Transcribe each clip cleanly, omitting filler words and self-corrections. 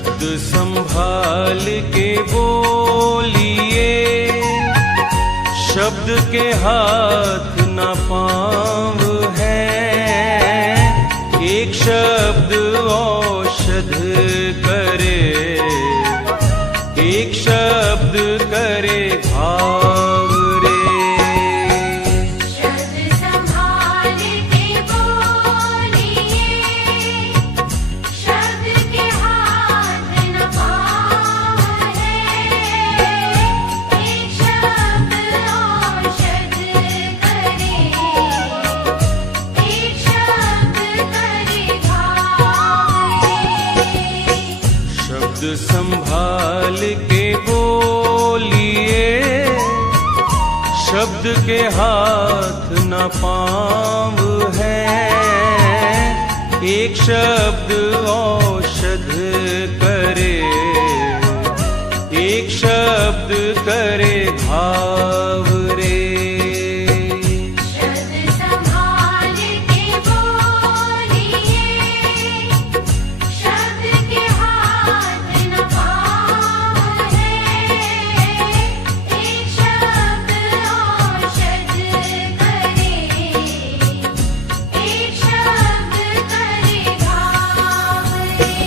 शब्द संभाल के बोलिए, शब्द के हाथ न पाँव है। एक शब्द औषध करे, एक शब्द करे घाव रे। शब्द संभाल के बोलिए, शब्द के हाथ न पाँव है। एक शब्द औषध करे, एक शब्द करे घाव रे। शब्द संभाल के बोलिए, शब्द के हाथ न पाँव है। एक शब्द औषध करे, एक शब्द करे घाव रे। शब्द संभाल के बोलिए, शब्द के हाथ न पाँव है। एक शब्द औषध करे, एक शब्द करे घाव रे।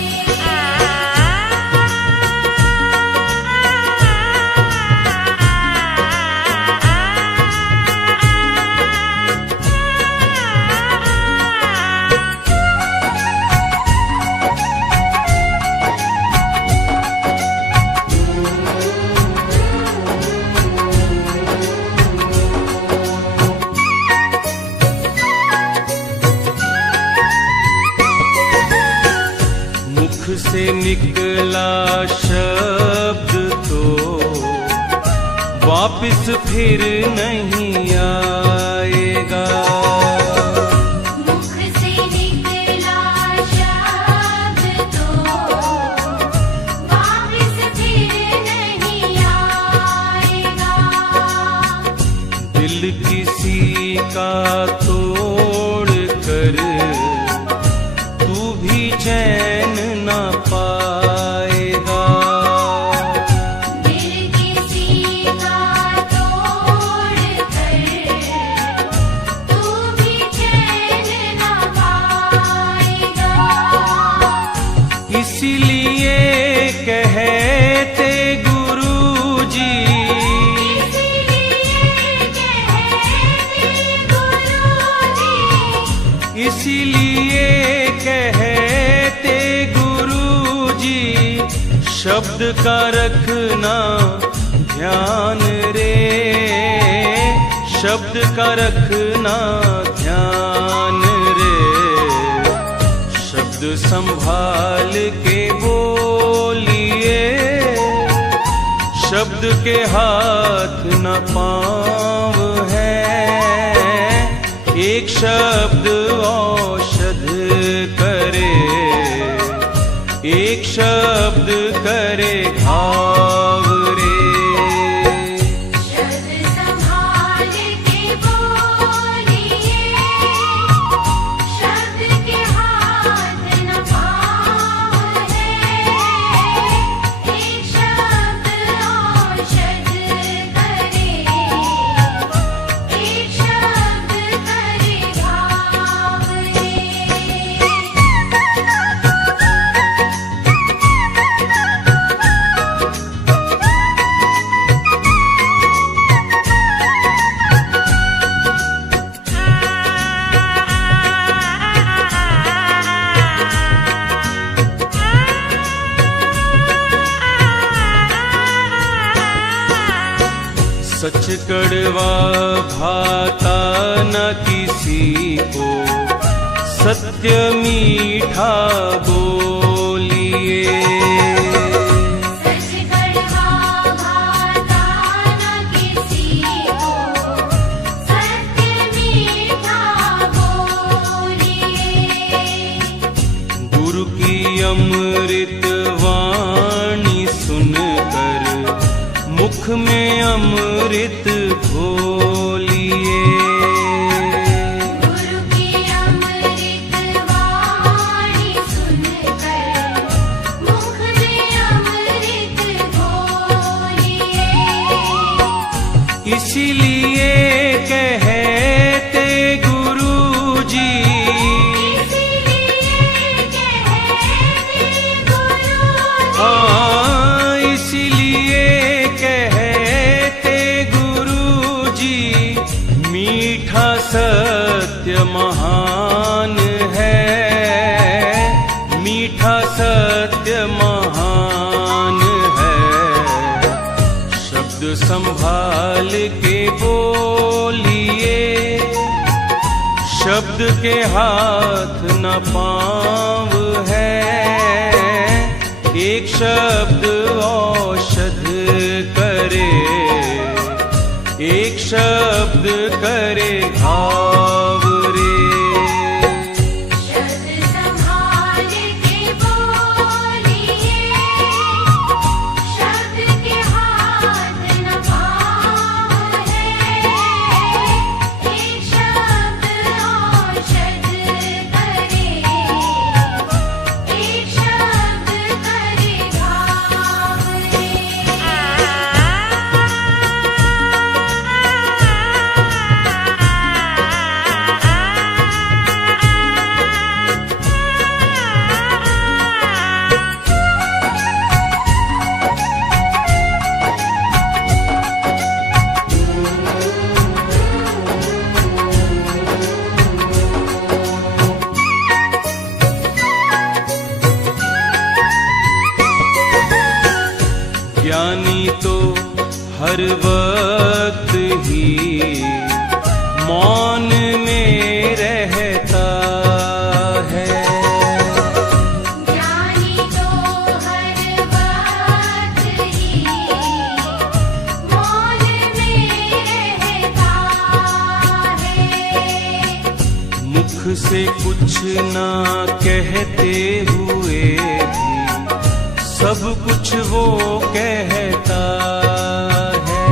मुख से निकला शब्द तो वापिस फिर नहीं आएगा। मुख से निकला शब्द तो वापिस फिर नहीं आएगा। दिल किसी का तोड़ कर तू भी चैन ना पाएगा। दिल किसी का तोड़ कर तू भी चैन न पाएगा। इसीलिए कहते गुरुजी, इसीलिए कहते गुरुजी, इसीलिए कहते गुरुजी, शब्द का रखना ध्यान रे। शब्द का रखना ध्यान रे। शब्द संभाल के बोलिए, शब्द के हाथ न पाँव है। एक शब्द औषध करे, एक शब्द करे घाव रे। शब्द संभाल के बोलिए, शब्द के हाथ न पाँव है। एक शब्द औषध करे, एक शब्द करे घाव रे। सच कड़वा भाता न किसी को, सत्य मीठा बोलिए। सच कड़वा भाता न किसी को, सत्य मीठा बोलिए। गुरु की अमृत वाणी सुनकर मुख में अमृत घोलिए। गुरु की अमृत वाणी सुनकर मुख में इसीलिए कहते गुरुजी, हाँ इसीलिए कहते गुरुजी, मीठा सत्य महान है, मीठा सत्य महान है। शब्द संभाल के बोलिए, शब्द के हाथ न पाँव है, एक शब्द औषध करे, एक शब्द करे घाव रे। शब्द संभाल के बोलिए, शब्द के हाथ न पाँव है, एक शब्द औषध करे, एक शब्द करे घाव रे। ज्ञानी तो हर वक्त ही मौन में रहता है, ज्ञानी तो हर वक्त ही मौन में रहता है, मुख से कुछ ना कहते हुए भी सब कुछ वो कहता है,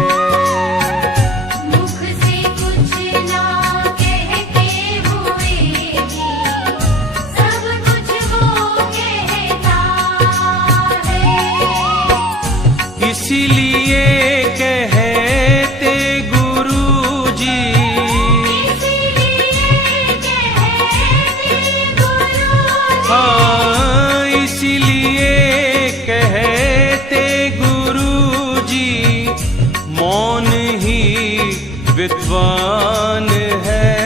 मुख से कुछ ना कहते हुए भी सब कुछ वो कहता है। इसीलिए कहते गुरुजी, इसीलिए कहते गुरुजी, हाँ इसीलिए कहते गुरुजी, मौन ही विद्वान है,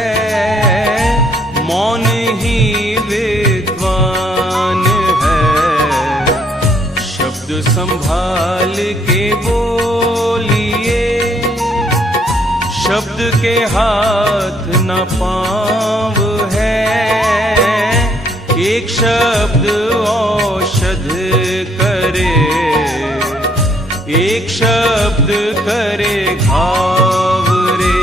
मौन ही विद्वान है। शब्द संभाल के बोलिए, शब्द के हाथ न पाँव है, एक शब्द औषध करे, एक शब्द करे घाव रे।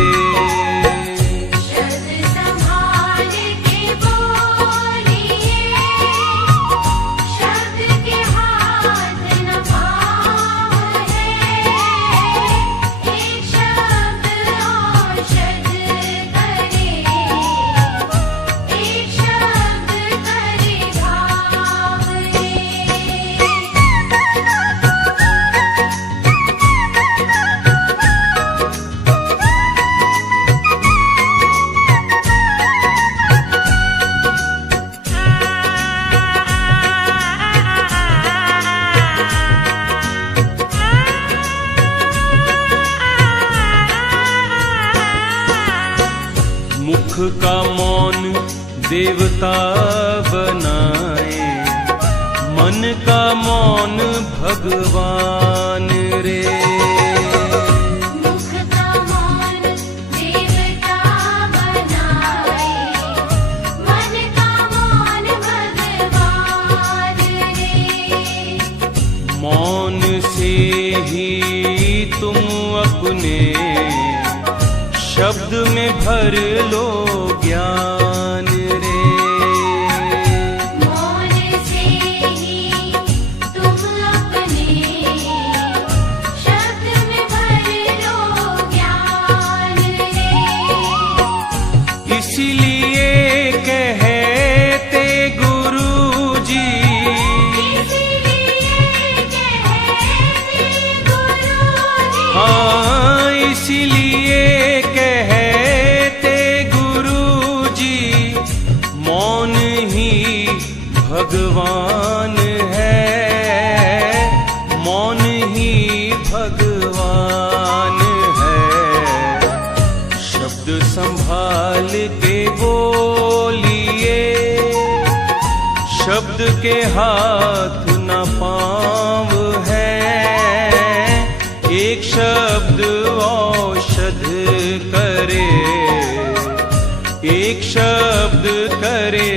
शब्द संभाल के बोलिए, शब्द के हाथ न पाँव है, एक शब्द औषध करे, एक शब्द करे घाव रे। मुख का मौन देवता बनाए, मन का मौन भगवान रे। मुख का मौन देवता बनाए, मन का मौन भगवान रे। मौन से ही तुम अपने शब्द में भर लो ज्ञान रे। मौन से ही तुम अपने शब्द में भर लो ज्ञान रे। इसीलिए कहते गुरुजी, इसीलिए कहते गुरुजी, हाँ इसीलिए शब्द करे